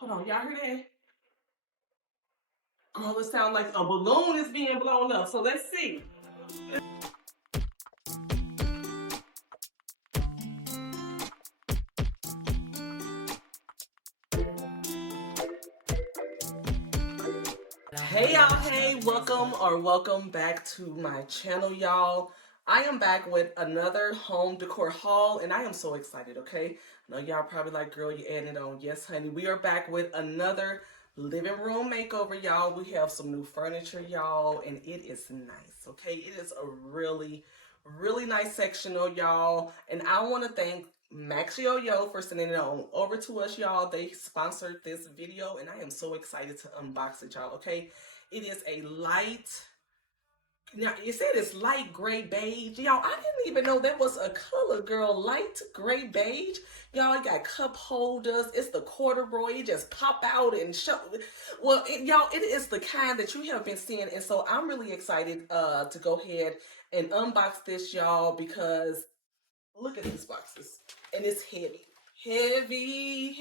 Hold on, y'all hear that? Girl, it sounds like a balloon is being blown up. So let's see. Hey y'all, hey, welcome back to my channel, y'all. I am back with another home decor haul and I am so excited, okay? I know y'all probably like, girl, you adding it on. Yes, honey, we are back with another living room makeover, y'all. We have some new furniture, y'all, and it is nice, okay? It is a really nice sectional, y'all. And I want to thank Max Yo for sending it on over to us, y'all. They sponsored this video and I am so excited to unbox it, y'all, okay? It is a light, now you said it's light gray beige. Y'all, I didn't even know that was a color, girl. Light gray beige. Y'all, it got cup holders. It's the corduroy. It just pop out and show. Well, y'all, it is the kind that you have been seeing. And so I'm really excited to go ahead and unbox this, y'all, because look at these boxes. And it's heavy. Heavy.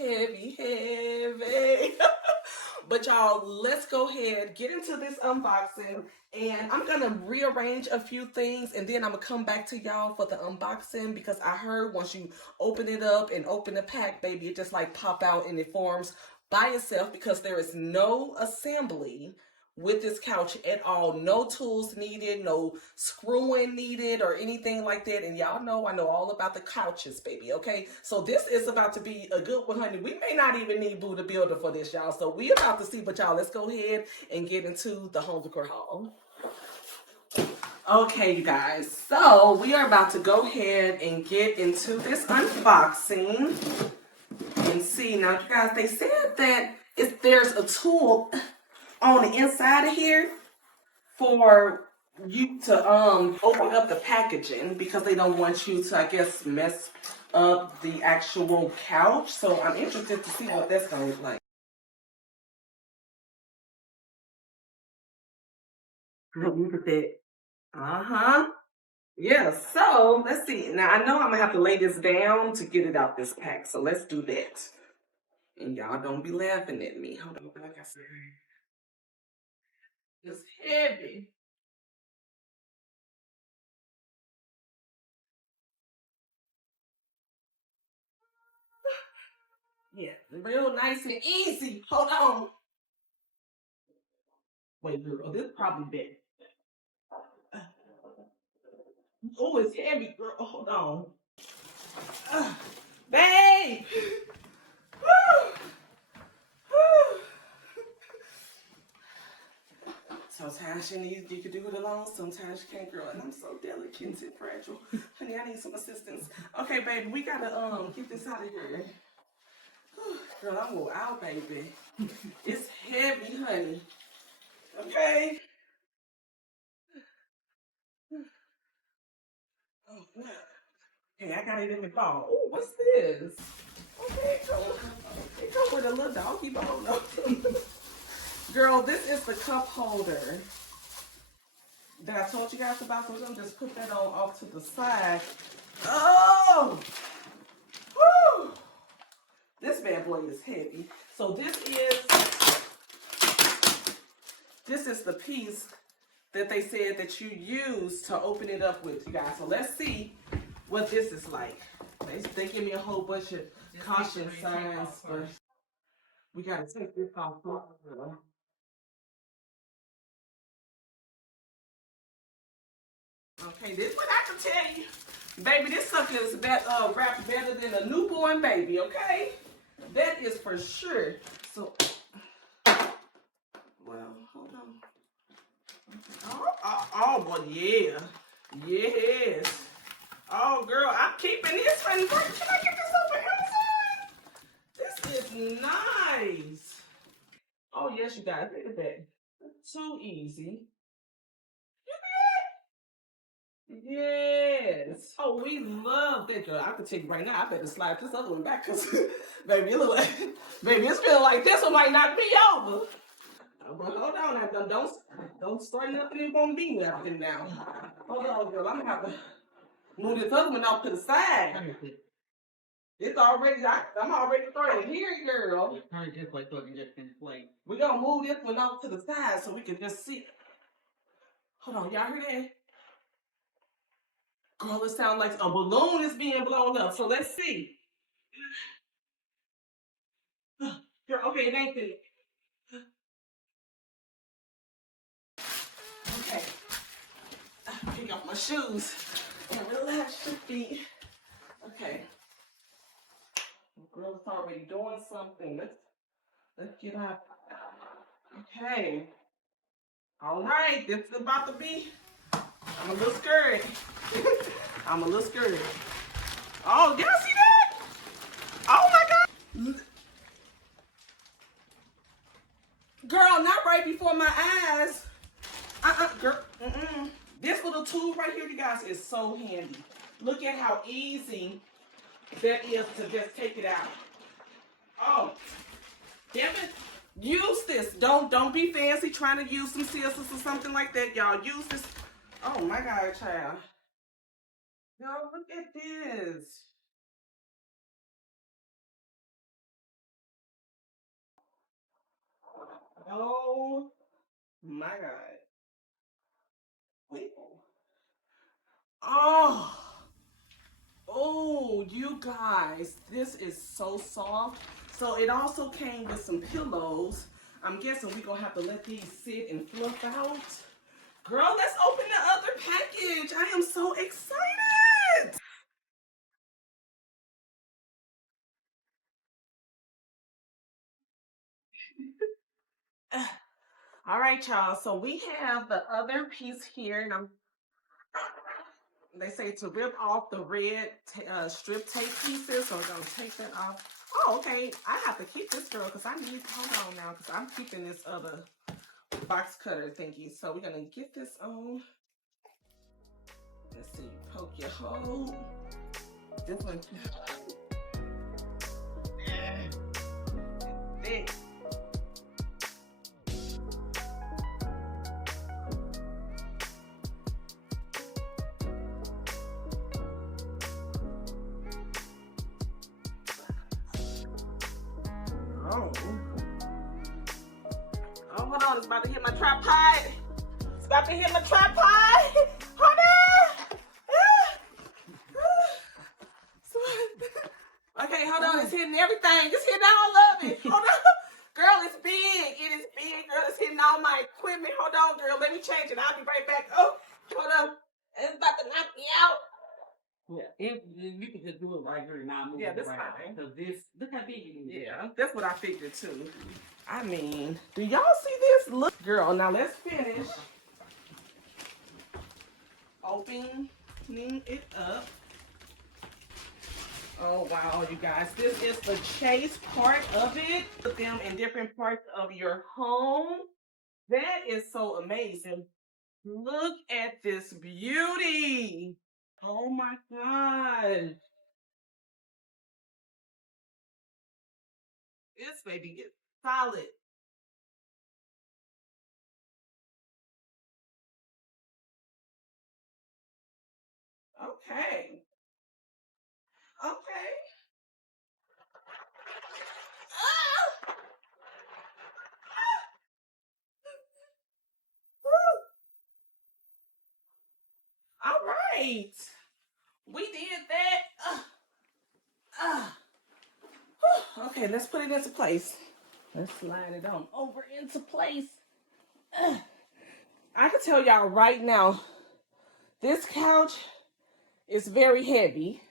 But y'all, let's go ahead, get into this unboxing. And I'm going to rearrange a few things. And then I'm going to come back to y'all for the unboxing. Because I heard once you open it up and open the pack, baby, it just like pop out and it forms by itself. Because there is no assembly with this couch at all. No tools needed, no screwing needed or anything like that. And y'all know I know all about the couches, baby, okay? So this is about to be a good one, honey. We may not even need Buddha Builder for this, y'all. So we about to see, but y'all, let's go ahead and get into the home decor haul. Okay, you guys, so we are about to go ahead and get into this unboxing and see. Now, you guys, they said that if there's a tool on the inside of here for you to open up the packaging because they don't want you to, I guess, mess up the actual couch. So I'm interested to see what that's gonna look like. Look at that. Uh-huh. Yeah, so let's see. Now I know I'm gonna have to lay this down to get it out this pack. So let's do that. And y'all don't be laughing at me. Hold on, like I said. It's heavy. Yeah, real nice and easy. Hold on. Wait, girl, this is probably better. Oh, it's heavy, girl. Hold on. Uh, Babe! Woo! Woo! Sometimes you can do it alone, sometimes you can't, girl. And I'm so delicate and fragile. Honey, I need some assistance. Okay, baby, we gotta get this out of here. Whew, girl, I'm going out, baby. It's heavy, honey. Okay? Oh, God. Okay, I got it in the ball. Oh, what's this? Okay, it come with a little doggy bone. Girl, this is the cup holder that I told you guys about. So we're gonna just put that on off to the side. Oh, woo! This bad boy is heavy. So this is the piece that they said that you use to open it up with, you guys. So let's see what this is like. They give me a whole bunch of caution signs, but we gotta take this off. Okay, this is what I can tell you. Baby, this sucker is wrapped better than a newborn baby, okay? That is for sure. So, well, hold on. Oh, well, yeah. Yes. Oh, girl, I'm keeping this one. Can I get this over here? This is nice. Oh, yes, you guys. Look at that. Too easy. Yes. Oh, we love that, girl. I can tell you right now, I better slide this other one back because, baby, it look like, baby, it's feeling like this one might knock me over. But hold on, now, don't start nothing. It won't be nothing now. Hold on, girl. I'm gonna have to move this other one off to the side. It's already, I'm already throwing it here, girl. It's kind of just like looking just in place. We're gonna move this one off to the side so we can just see. Hold on, y'all hear that? Girl, it sounds like a balloon is being blown up. So let's see. Girl, okay, it ain't it. Okay. Pick off my shoes and relax your feet. Okay. Girl, it's already doing something. Let's get up. Okay. All right, this is about to be. I'm a little scared. I'm a little scared. Oh, y'all see that? Oh my God. Girl, not right before my eyes. Girl. This little tool right here, you guys, is so handy. Look at how easy that is to just take it out. Oh, damn it. Use this. Don't be fancy trying to use some scissors or something like that, y'all. Use this. Oh my God, child. Y'all, look at this. Oh my God. Wait. Oh. Oh, you guys, this is so soft. So it also came with some pillows. I'm guessing we're gonna have to let these sit and fluff out. Girl, let's open the other package. I am so excited. All right, y'all. So we have the other piece here, and they say to rip off the red strip tape pieces. So we're gonna take that off. Oh, okay. I have to keep this, girl, because I need. Hold on now, because I'm keeping this other box cutter thingy. So we're gonna get this on. Let's see. Poke your hole. This one. Thick. Oh. Oh, hold on. It's about to hit my tripod. It's about to hit my tripod. Hold on. Okay, hold on. It's hitting everything. It's hitting all of it. Hold on. Girl, it's big. It is big. Girl, it's hitting all my equipment. Hold on, girl. Let me change it. I'll be right back. Oh, hold on. It's about to knock me out. Yeah, you can just do it right here and not move Yeah, it this around. fine. Because this, look how big it is. Yeah, that's what I figured too. I mean, do y'all see this? Look, girl, now let's finish opening it up. Oh, wow, you guys. This is the chaise part of it. Put them in different parts of your home. That is so amazing. Look at this beauty. Oh, my God. This baby is solid. Okay. Okay. Ah! Woo! All right. We did that. Uh. Okay, let's put it into place. Let's slide it on over into place. I can tell y'all right now, this couch is very heavy.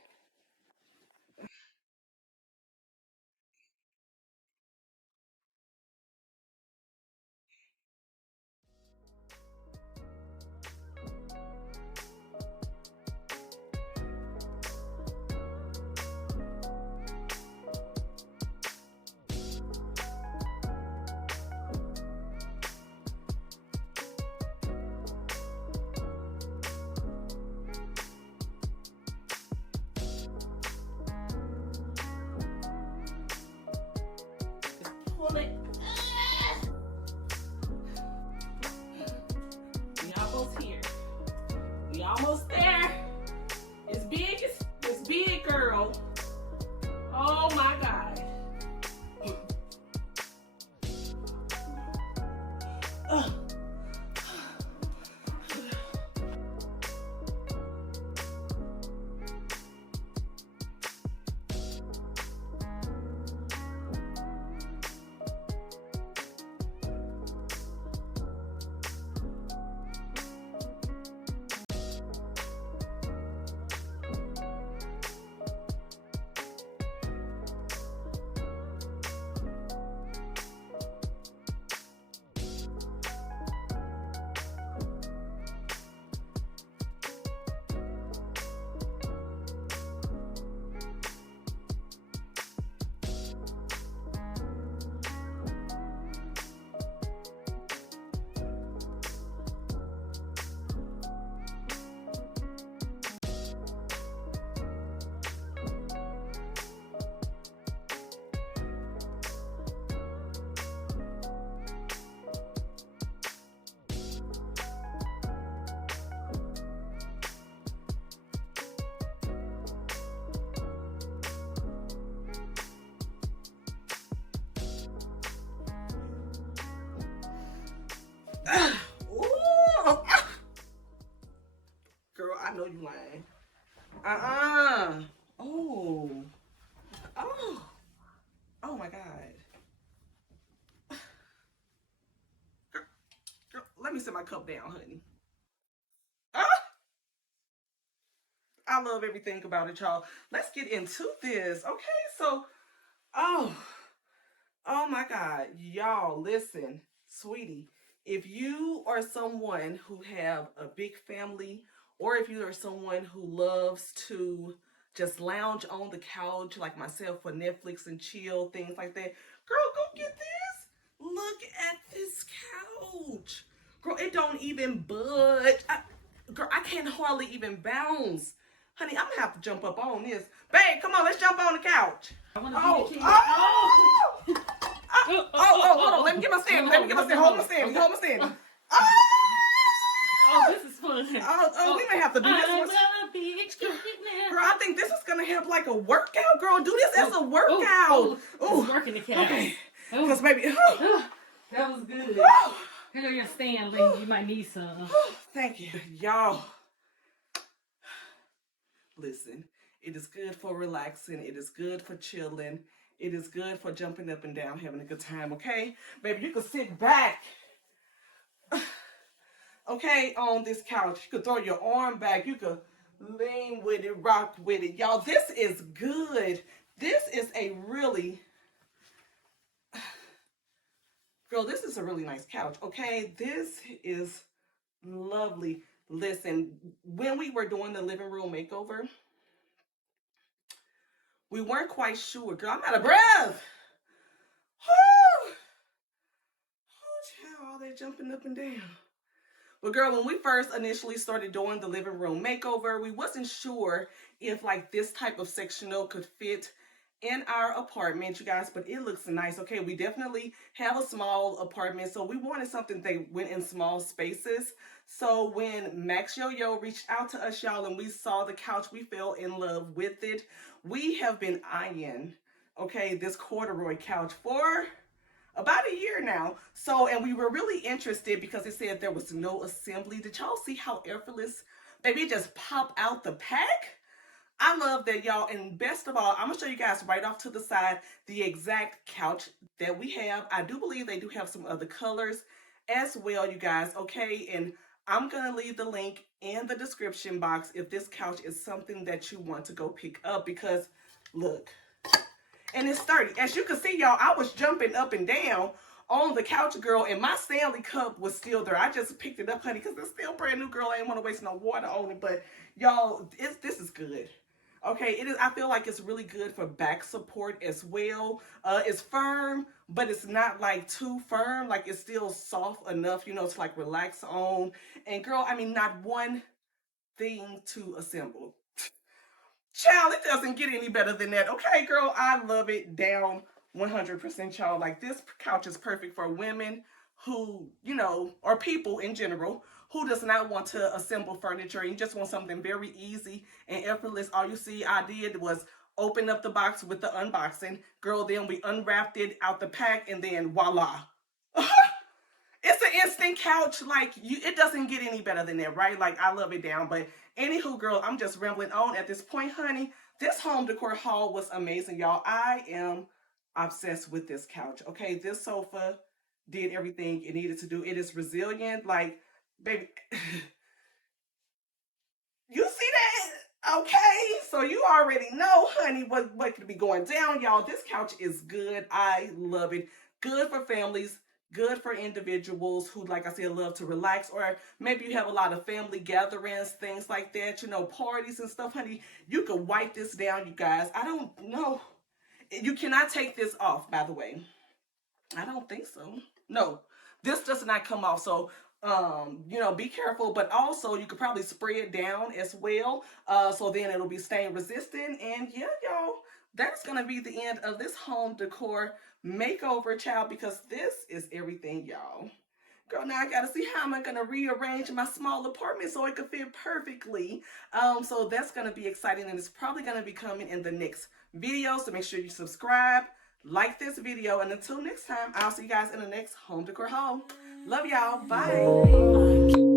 Girl, let me set my cup down, honey. Ah, I love everything about it, y'all. Let's get into this. Okay, so, oh, oh my God, y'all, listen, sweetie, if you are someone who have a big family, or if you are someone who loves to just lounge on the couch like myself for Netflix and chill, things like that, girl, go get this. Look at this couch. Girl, it don't even budge. Girl, I can't hardly even bounce. Honey, I'm gonna have to jump up on this. Babe, come on, let's jump on the couch. I want to Oh, see the oh, king. hold on. Let me get my stand. Let me get my stand. Hold my stand. Hold my stand. Oh, this is fun. We may have to do this one. Girl, I think this is gonna have like a workout. Girl, do this as a workout. It's working the couch. Okay. Because baby, that was good. Here your stand, lady. You might need some. Thank you, y'all. Listen, it is good for relaxing. It is good for chilling. It is good for jumping up and down, having a good time. Okay, baby, you can sit back. Okay, on this couch. You could throw your arm back. You could lean with it, rock with it. Y'all, this is good. This is a really, girl, this is a really nice couch, okay? This is lovely. Listen, when we were doing the living room makeover, we weren't quite sure. Girl, I'm out of breath. Whew. Oh, child, all that jumping up and down. But girl, when we first initially started doing the living room makeover, we wasn't sure if like this type of sectional could fit in our apartment, you guys, but it looks nice. Okay, we definitely have a small apartment, so we wanted something that went in small spaces. So when Max Yo-Yo reached out to us, y'all, and we saw the couch, we fell in love with it. We have been eyeing, okay, this corduroy couch for about a year now. So, and we were really interested because it said there was no assembly. Did y'all see how effortless, baby, it just pop out the pack? I love that, y'all. And best of all, I'm gonna show you guys right off to the side the exact couch that we have. I do believe they do have some other colors as well, you guys. Okay, and I'm gonna leave the link in the description box if this couch is something that you want to go pick up, because look, and it's sturdy. As you can see, y'all, I was jumping up and down on the couch, girl, and my Stanley cup was still there. I just picked it up, honey, because it's still brand new, girl. I didn't want to waste no water on it, but y'all, this is good. Okay, it is. I feel like it's really good for back support as well. It's firm, but it's not like too firm. Like it's still soft enough, you know, to like relax on. And girl, I mean, not one thing to assemble. Child, it doesn't get any better than that. Okay, girl, I love it down 100%, y'all. Like this couch is perfect for women who, you know, or people in general who does not want to assemble furniture. You just want something very easy and effortless. All you see I did was open up the box with the unboxing. Girl, then we unwrapped it out the pack and then voila. It's an instant couch. Like you, it doesn't get any better than that, right? Like I love it down. But anywho, girl, I'm just rambling on at this point, honey. This home decor haul was amazing, y'all. I am obsessed with this couch. Okay, this sofa did everything it needed to do. It is resilient. Like, baby, you see that? Okay, so you already know, honey, what could be going down, y'all. This couch is good. I love it. Good for families, good for individuals who, like I said, love to relax, or maybe you have a lot of family gatherings, things like that, you know, parties and stuff, honey. You could wipe this down, you guys. I don't know. You cannot take this off, by the way. I don't think so. No, this does not come off. So, you know, be careful. But also, you could probably spray it down as well. So then it'll be stain resistant. And yeah, y'all, that's gonna be the end of this home decor makeover, child. Because this is everything, y'all. Girl, now I gotta see how am I gonna rearrange my small apartment so it could fit perfectly. So that's gonna be exciting, and it's probably gonna be coming in the next video. So make sure you subscribe, like this video, and until next time, I'll see you guys in the next home decor haul. Love y'all. Bye.